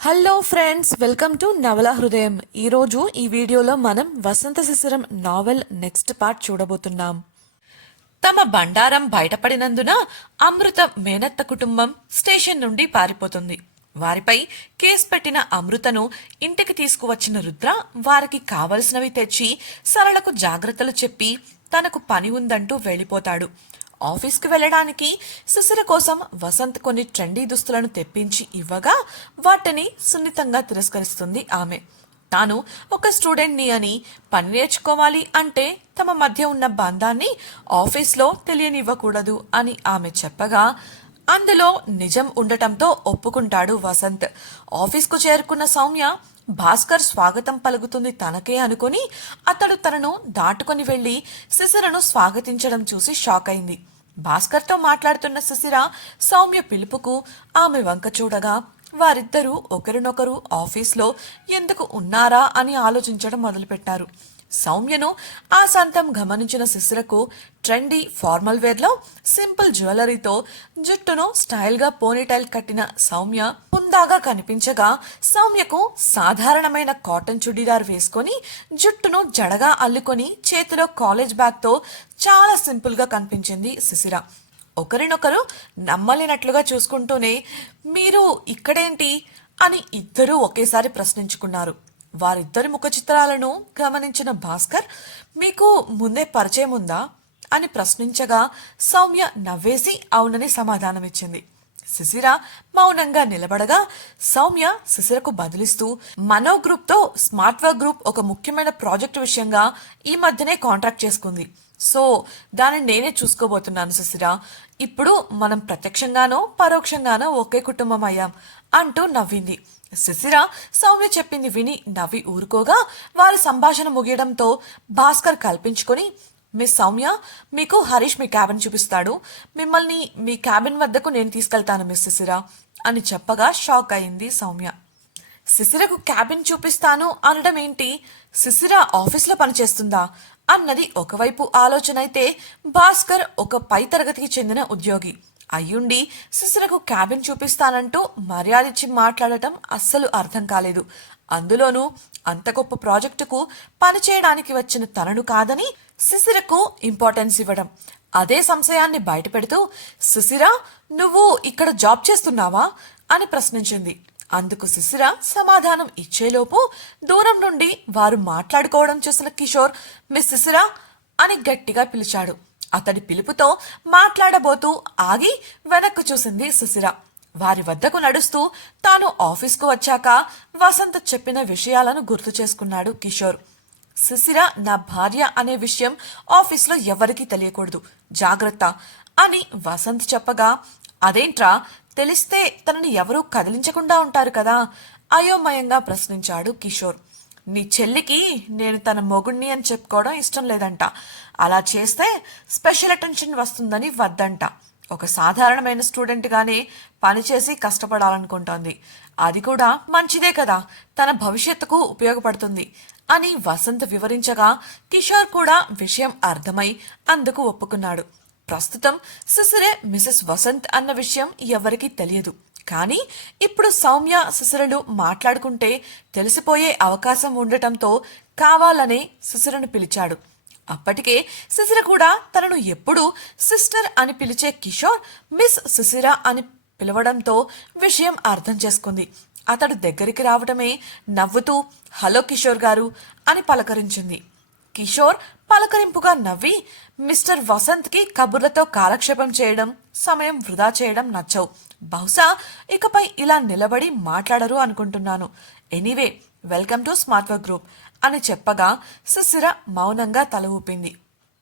Hello friends welcome to నవల హృదయం ఈరోజు ఈ వీడియోలో మనం Vasantha Sisiram novel next part చూడబోతున్నాం. తమ బండారం బయటపడినందున అమృత మేనత్త కుటుంబం స్టేషన్ నుండి పారిపోతుంది. వారిపై కేసు పెట్టిన అమృతను ఇంటికి తీసుకువచ్చిన రుద్ర వారికి కావలసినవి తెచ్చి సరళకు జాగ్రత్తలు చెప్పి తనకు పని ఉందంటూ వెళ్ళిపోతాడు. ఆఫీస్కి వెళ్ళడానికి సుశిర కోసం వసంత్ కొన్ని ట్రెండీ దుస్తులను తెప్పించి ఇవ్వగా వాటిని సున్నితంగా తిరస్కరిస్తుంది ఆమె. తాను ఒక స్టూడెంట్ని అని పని నేర్చుకోవాలి అంటే తమ మధ్య ఉన్న బంధాన్ని ఆఫీస్లో తెలియనివ్వకూడదు అని ఆమె చెప్పగా అందులో నిజం ఉండటంతో ఒప్పుకుంటాడు వసంత్. ఆఫీస్కు చేరుకున్న సౌమ్య భాస్కర్ స్వాగతం పలుకుతుంది తనకే అనుకుని అతడు తనను దాటుకొని వెళ్ళి శిశిరను స్వాగతించడం చూసి షాక్ అయింది. భాస్కర్తో మాట్లాడుతున్న శిశిర సౌమ్య పిలుపుకు ఆమె వంక చూడగా వారిద్దరూ ఒకరినొకరు ఆఫీస్లో ఎందుకు ఉన్నారా? అని ఆలోచించడం మొదలుపెట్టారు. సౌమ్యను ఆ సంతం గమనించిన శిశిరకు ట్రెండీ ఫార్మల్ వేర్లో సింపుల్ జ్యువెలరీతో జుట్టును స్టైల్గా పోనీటైల్ కట్టిన సౌమ్య హుందాగా కనిపించగా సౌమ్యకు సాధారణమైన కాటన్ చుడీదార్ వేసుకొని జుట్టును జడగా అల్లుకొని చేతిలో కాలేజ్ బ్యాగ్తో చాలా సింపుల్గా కనిపించింది శిశిర. ఒకరినొకరు నమ్మలేనట్లుగా చూసుకుంటూనే మీరు ఇక్కడేంటి? అని ఇద్దరూ ఒకేసారి ప్రశ్నించుకున్నారు. వారిద్దరి ముఖ చిత్రాలను గమనించిన భాస్కర్ మీకు ముందే పరిచయం ఉందా? అని ప్రశ్నించగా సౌమ్య నవ్వేసి అవునని సమాధానమిచ్చింది. శిశిర మౌనంగా నిలబడగా సౌమ్య శిశిరకు బదిలిస్తూ మనో గ్రూప్తో స్మార్ట్ వర్క్ గ్రూప్ ఒక ముఖ్యమైన ప్రాజెక్ట్ విషయంగా ఈ మధ్యనే కాంట్రాక్ట్ చేసుకుంది. సో దాన్ని నేనే చూసుకోబోతున్నాను శిశిర ఇప్పుడు మనం ప్రత్యక్షంగానో పరోక్షంగానో ఒకే కుటుంబం అయ్యాం అంటూ నవ్వింది. శిశిర సౌమ్య చెప్పింది విని నవ్వి ఊరుకోగా వారి సంభాషణ ముగియడంతో భాస్కర్ కల్పించుకొని మిస్ సౌమ్య మీకు హరీష్ మీ క్యాబిన్ చూపిస్తాడు. మిమ్మల్ని మీ క్యాబిన్ వద్దకు నేను తీసుకెళ్తాను మిస్ శిశిర అని చెప్పగా షాక్ అయింది సౌమ్య. శిశిరకు క్యాబిన్ చూపిస్తాను అనడం ఏంటి? శిశిర ఆఫీస్లో పనిచేస్తుందా? అన్నది ఒకవైపు ఆలోచన అయితే భాస్కర్ ఒక పై తరగతికి చెందిన ఉద్యోగి. అయ్యుండి శిశిరకు క్యాబిన్ చూపిస్తానంటూ మర్యాదిచ్చి మాట్లాడటం అస్సలు అర్థం కాలేదు. అందులోనూ అంత గొప్ప ప్రాజెక్టుకు పనిచేయడానికి వచ్చిన తనను కాదని శిశిరకు ఇంపార్టెన్స్ ఇవ్వడం. అదే సంశయాన్ని బయటపెడుతూ శిశిర నువ్వు ఇక్కడ జాబ్ చేస్తున్నావా? అని ప్రశ్నించింది. అందుకు శిశిర సమాధానం ఇచ్చేలోపు దూరం నుండి వారు మాట్లాడుకోవడం చూసిన కిషోర్ మిస్ శిశిర అని గట్టిగా పిలిచాడు. అతడి పిలుపుతో మాట్లాడబోతూ ఆగి వెనక్కు చూసింది సుశిర. వారి వద్దకు నడుస్తూ తాను ఆఫీస్కు వచ్చాక వసంత్ చెప్పిన విషయాలను గుర్తు చేసుకున్నాడు కిషోర్. సుశిర నా భార్య అనే విషయం ఆఫీస్లో ఎవరికీ తెలియకూడదు జాగ్రత్త అని వసంత్ చెప్పగా అదేంట్రా తెలిస్తే తనని ఎవరూ కదిలించకుండా ఉంటారు కదా? అయోమయంగా ప్రశ్నించాడు కిషోర్. నీ చెల్లికి నేను తన మొగుణ్ణి అని చెప్పుకోవడం ఇష్టం లేదంట. అలా చేస్తే స్పెషల్ అటెన్షన్ వస్తుందని వద్దంట. ఒక సాధారణమైన స్టూడెంట్గానే పనిచేసి కష్టపడాలనుకుంటోంది. అది కూడా మంచిదే కదా. తన భవిష్యత్తుకు ఉపయోగపడుతుంది అని వసంత్ వివరించగా కిషోర్ కూడా విషయం అర్థమై అందుకు ఒప్పుకున్నాడు. ప్రస్తుతం సిసిరే మిసెస్ వసంత్ అన్న విషయం ఎవరికీ తెలియదు. కానీ ఇప్పుడు సౌమ్య సిసిరలు మాట్లాడుకుంటే తెలిసిపోయే అవకాశం ఉండటంతో కావాలనే సిసిరను పిలిచాడు. అప్పటికే సుసిర కూడా తనను ఎప్పుడూ సిస్టర్ అని పిలిచే కిషోర్ మిస్ సుసిర అని పిలవడంతో విషయం అర్థం చేసుకుంది. అతడు దగ్గరికి రావటమే నవ్వుతూ హలో కిషోర్ గారు అని పలకరించింది. కిషోర్ పలకరింపుగా నవ్వి మిస్టర్ వసంత్కి కబుర్లతో కాలక్షేపం చేయడం సమయం వృధా చేయడం నచ్చవు. బహుశా ఇకపై ఇలా నిలబడి మాట్లాడరు అనుకుంటున్నాను. Anyway welcome to smart work group అని చెప్పగా సుశిర మౌనంగా తల ఊపింది.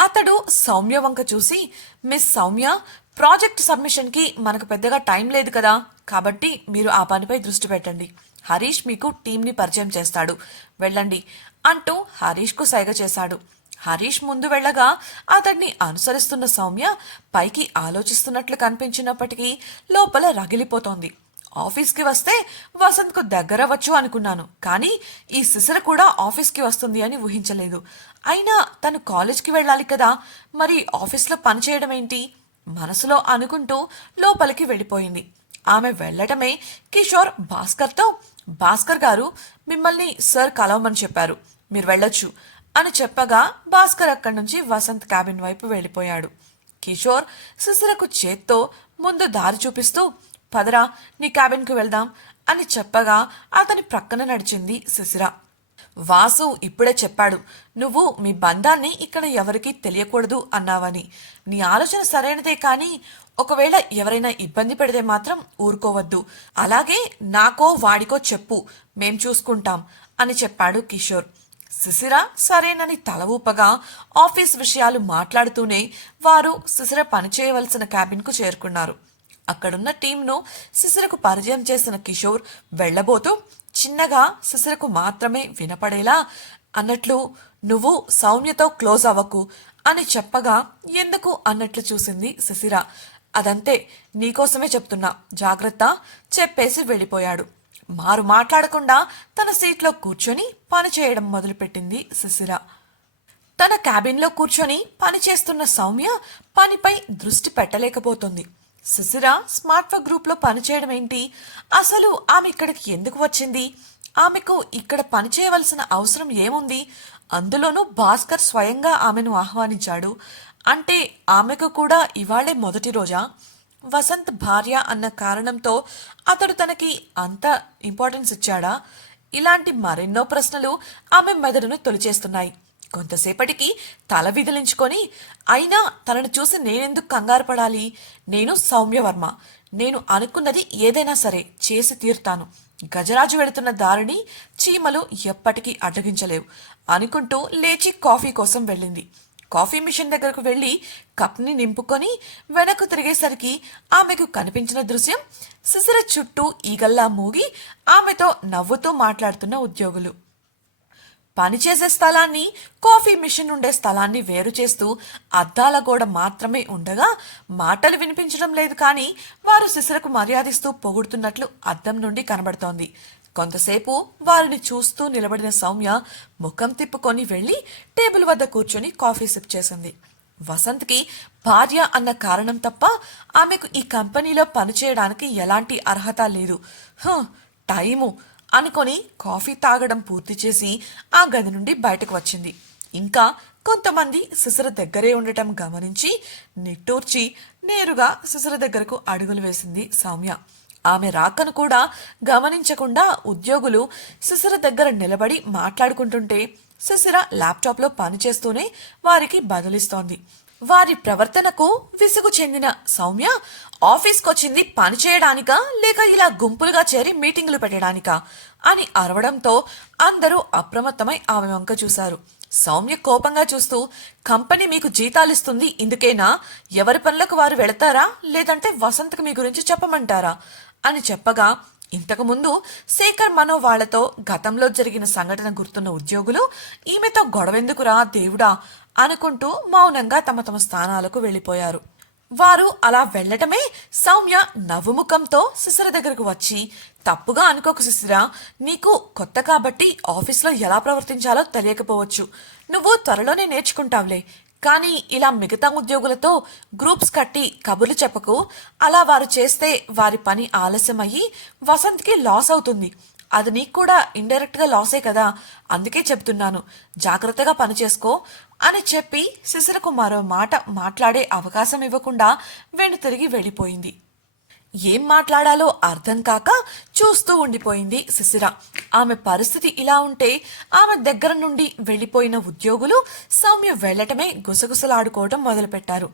అతడు సౌమ్య వంక చూసి మిస్ సౌమ్య ప్రాజెక్ట్ సబ్మిషన్కి మనకు పెద్దగా టైం లేదు కదా కాబట్టి మీరు ఆ పనిపై దృష్టి పెట్టండి. హరీష్ మీకు టీంని పరిచయం చేస్తాడు. వెళ్ళండి అంటూ హరీష్కు సైగ చేశాడు. హరీష్ ముందు వెళ్ళగా అతడిని అనుసరిస్తున్న సౌమ్య పైకి ఆలోచిస్తున్నట్లు కనిపించినప్పటికీ లోపల రగిలిపోతోంది. ఆఫీస్కి వస్తే వసంత్కు దగ్గరవచ్చు అనుకున్నాను కానీ ఈ సిసర కూడా ఆఫీస్కి వస్తుంది అని ఊహించలేదు. అయినా తను కాలేజ్కి వెళ్ళాలి కదా మరి ఆఫీస్లో పనిచేయడం ఏంటి? మనసులో అనుకుంటూ లోపలికి వెళ్ళిపోయింది. ఆమె వెళ్ళటమే కిషోర్ భాస్కర్తో భాస్కర్ గారు మిమ్మల్ని సార్ కలవమని చెప్పారు. మీరు వెళ్ళొచ్చు. అని చెప్పగా భాస్కర్ అక్కడి నుంచి వసంత్ క్యాబిన్ వైపు వెళ్ళిపోయాడు. కిషోర్ శిశిరకు చేత్తో ముందు దారి చూపిస్తూ పదరా నీ క్యాబిన్కు వెళ్దాం అని చెప్పగా అతని ప్రక్కన నడిచింది సుశిర వాసు ఇప్పుడే చెప్పాడు నువ్వు మీ బంధాన్ని ఇక్కడ ఎవరికీ తెలియకూడదు అన్నావని. నీ ఆలోచన సరైనదే కానీ ఒకవేళ ఎవరైనా ఇబ్బంది పెడితే మాత్రం ఊరుకోవద్దు. అలాగే నాకో వాడికో చెప్పు మేం చూసుకుంటాం అని చెప్పాడు కిషోర్. శిశిర సరేనని తల ఊపగా ఆఫీస్ విషయాలు మాట్లాడుతూనే వారు శిశిర పనిచేయవలసిన క్యాబిన్కు చేరుకున్నారు. అక్కడున్న టీంను శిశిరకు పరిచయం చేసిన కిషోర్ వెళ్ళబోతూ చిన్నగా శిశిరకు మాత్రమే వినపడేలా అన్నట్లు నువ్వు సౌమ్యతో క్లోజ్ అవ్వకు అని చెప్పగా ఎందుకు అన్నట్లు చూసింది శిశిర అదంతే నీకోసమే చెప్తున్నా జాగ్రత్త చెప్పేసి వెళ్ళిపోయాడు. మారు మాట్లాడకుండా తన సీట్లో కూర్చొని పని చేయడం మొదలుపెట్టింది శిశిర తన క్యాబిన్లో కూర్చొని పని చేస్తున్న సౌమ్య పనిపై దృష్టి పెట్టలేకపోతుంది. సుశిర స్మార్ట్ వర్క్ గ్రూప్లో పనిచేయడం ఏంటి? అసలు ఆమె ఇక్కడికి ఎందుకు వచ్చింది? ఆమెకు ఇక్కడ పనిచేయవలసిన అవసరం ఏముంది? అందులోనూ భాస్కర్ స్వయంగా ఆమెను ఆహ్వానించాడు. అంటే ఆమెకు కూడా ఇవాళే మొదటి రోజా? వసంత్ భార్య అన్న కారణంతో అతడు తనకి అంత ఇంపార్టెన్స్ ఇచ్చాడా? ఇలాంటి మరెన్నో ప్రశ్నలు ఆమె మెదడును తొలిచేస్తున్నాయి. కొంతసేపటికి తల విదిలించుకొని అయినా తనను చూసి నేనెందుకు కంగారు పడాలి? నేను సౌమ్యవర్మ. నేను అనుకున్నది ఏదైనా సరే చేసి తీరుతాను. గజరాజు వెళుతున్న దారిని చీమలు ఎప్పటికీ అడ్డగించలేవు అనుకుంటూ లేచి కాఫీ కోసం వెళ్ళింది. కాఫీ మిషన్ దగ్గరకు వెళ్ళి కప్ని నింపుకొని వెనక్కు తిరిగేసరికి ఆమెకు కనిపించిన దృశ్యం సిసిర చుట్టూ ఈగల్లా మూగి ఆమెతో నవ్వుతూ మాట్లాడుతున్న ఉద్యోగులు. పనిచేసే స్థలాన్ని కాఫీ మిషన్ ఉండే స్థలాన్ని వేరు చేస్తూ అద్దాల గోడ మాత్రమే ఉండగా మాటలు వినిపించడం లేదు కానీ వారు శిశిరకు మర్యాదిస్తూ పొగుడుతున్నట్లు అద్దం నుండి కనబడుతోంది. కొంతసేపు వారిని చూస్తూ నిలబడిన సౌమ్య ముఖం తిప్పుకొని వెళ్ళి టేబుల్ వద్ద కూర్చొని కాఫీ సిప్ చేసింది. వసంత్కి భార్య అన్న కారణం తప్ప ఆమెకు ఈ కంపెనీలో పనిచేయడానికి ఎలాంటి అర్హత లేదు. హ, టైము అనుకొని కాఫీ తాగడం పూర్తి చేసి ఆ గది నుండి బయటకు వచ్చింది. ఇంకా కొంతమంది సిసర దగ్గరే ఉండటం గమనించి నిట్టూర్చి నేరుగా సిసర దగ్గరకు అడుగులు వేసింది సౌమ్య. ఆమె రాకను కూడా గమనించకుండా ఉద్యోగులు సిసిర దగ్గర నిలబడి మాట్లాడుకుంటుంటే సిసిర ల్యాప్టాప్లో పనిచేస్తూనే వారికి బదులిస్తోంది. వారి ప్రవర్తనకు విసుగు చెందిన సౌమ్య ఆఫీస్కి వచ్చింది పని చేయడానికా లేక ఇలా గుంపులుగా చేరి మీటింగులు పెట్టడానికా అని అరవడంతో అందరూ అప్రమత్తమై ఆమె వంక చూశారు. సౌమ్య కోపంగా చూస్తూ కంపెనీ మీకు జీతాలిస్తుంది ఇందుకేనా? ఎవరి పనులకు వారు వెళతారా? లేదంటే వసంత్కి మీ గురించి చెప్పమంటారా? అని చెప్పగా ఇంతకుముందు శేఖర్ మనో వాళ్ళతో గతంలో జరిగిన సంఘటన గుర్తున్న ఉద్యోగులు ఈమెతో గొడవెందుకురా దేవుడా అనుకుంటూ మౌనంగా తమ తమ స్థానాలకు వెళ్ళిపోయారు. వారు అలా వెళ్ళటమే సౌమ్య నవ్వుముఖంతో శిశిర దగ్గరకు వచ్చి తప్పుగా అనుకోకు శిశిర నీకు కొత్త కాబట్టి ఆఫీస్లో ఎలా ప్రవర్తించాలో తెలియకపోవచ్చు. నువ్వు త్వరలోనే నేర్చుకుంటావులే కానీ ఇలా మిగతా ఉద్యోగులతో గ్రూప్స్ కట్టి కబుర్లు చెప్పకు. అలా వారు చేస్తే వారి పని ఆలస్యమయ్యి వసంత్కి లాస్ అవుతుంది. అది నీకు కూడా ఇండైరెక్ట్గా లాసే కదా. అందుకే చెప్తున్నాను జాగ్రత్తగా పని చేసుకో అని చెప్పి శిశిరకు మరో మాట మాట్లాడే అవకాశం ఇవ్వకుండా వెను తిరిగి వెళ్ళిపోయింది. ఏం మాట్లాడాలో అర్థం కాక చూస్తూ ఉండిపోయింది శిశిర ఆమె పరిస్థితి ఇలా ఉంటే ఆమె దగ్గర నుండి వెళ్ళిపోయిన ఉద్యోగులు సౌమ్య వెళ్ళటమే గుసగుసలాడుకోవటం మొదలుపెట్టారు.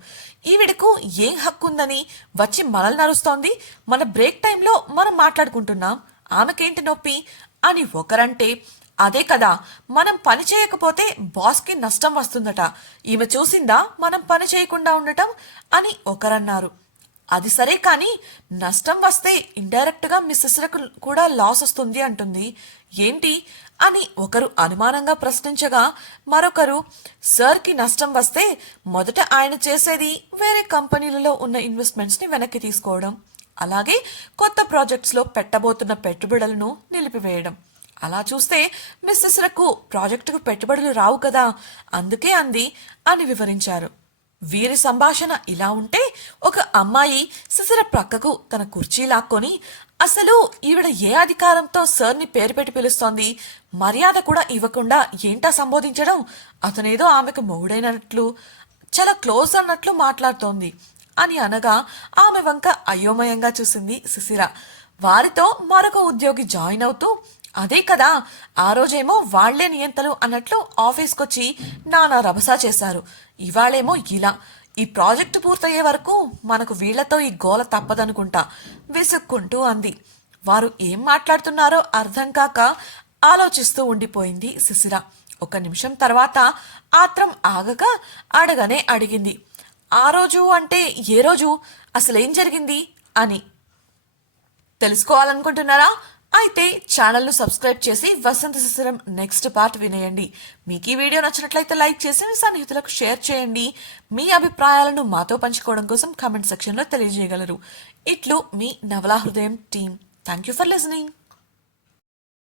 ఈవిడకు ఏం హక్కుందని వచ్చి మనల్ని నరుస్తోంది. మన బ్రేక్ టైంలో మనం మాట్లాడుకుంటున్నాం. ఆమెకేంటి నొప్పి? అని ఒకరంటే అదే కదా మనం పని చేయకపోతే బాస్కి నష్టం వస్తుందట. ఈమె చూసిందా మనం పని చేయకుండా ఉండటం? అని ఒకరన్నారు. అది సరే కానీ నష్టం వస్తే ఇండైరెక్ట్గా మీ సిస్టర్కు కూడా లాస్ వస్తుంది అంటుంది. ఏంటి? అని ఒకరు అనుమానంగా ప్రశ్నించగా మరొకరు సార్కి నష్టం వస్తే మొదట ఆయన చేసేది వేరే కంపెనీలలో ఉన్న ఇన్వెస్ట్మెంట్స్ని వెనక్కి తీసుకోవడం. అలాగే కొత్త ప్రాజెక్ట్స్లో పెట్టబోతున్న పెట్టుబడులను నిలిపివేయడం. అలా చూస్తే మిస్సెస్లకు ప్రాజెక్టుకు పెట్టుబడులు రావు కదా అందుకే అంది అని వివరించారు. వీరి సంభాషణ ఇలా ఉంటే ఒక అమ్మాయి శిశిర ప్రక్కకు తన కుర్చీ లాక్కొని అసలు ఈవిడ ఏ అధికారంతో సర్ని పేరు పెట్టి పిలుస్తోంది? మర్యాద కూడా ఇవ్వకుండా ఏంటా సంబోధించడం? అతనేదో ఆమెకు మొగుడైనట్లు చాలా క్లోజ్ అన్నట్లు మాట్లాడుతోంది అని అనగా ఆమె వంక అయోమయంగా చూసింది శిశిర వారితో మరొక ఉద్యోగి జాయిన్ అవుతూ అదే కదా ఆ రోజేమో వాళ్ళే నియంతలు అన్నట్లు ఆఫీస్కొచ్చి నానా రభసా చేశారు. ఇవాళేమో ఇలా. ఈ ప్రాజెక్టు పూర్తయ్యే వరకు మనకు వీళ్ళతో ఈ గోల తప్పదనుకుంటా విసుక్కుంటూ అంది. వారు ఏం మాట్లాడుతున్నారో అర్థం కాక ఆలోచిస్తూ ఉండిపోయింది శిశిర ఒక నిమిషం తర్వాత ఆత్రం ఆగక అడగనే అడిగింది. ఆ రోజు అంటే ఏ రోజు? అసలేం జరిగింది? అని. తెలుసుకోవాలనుకుంటున్నారా? అయితే ఛానల్ను సబ్స్క్రైబ్ చేసి వసంత శిశిరం నెక్స్ట్ పార్ట్ వినేయండి. మీకు ఈ వీడియో నచ్చినట్లయితే లైక్ చేసి మీ సన్నిహితులకు షేర్ చేయండి. మీ అభిప్రాయాలను మాతో పంచుకోవడం కోసం కామెంట్ సెక్షన్లో తెలియజేయగలరు. ఇట్లు మీ నవలా హృదయం team. Thank you for listening.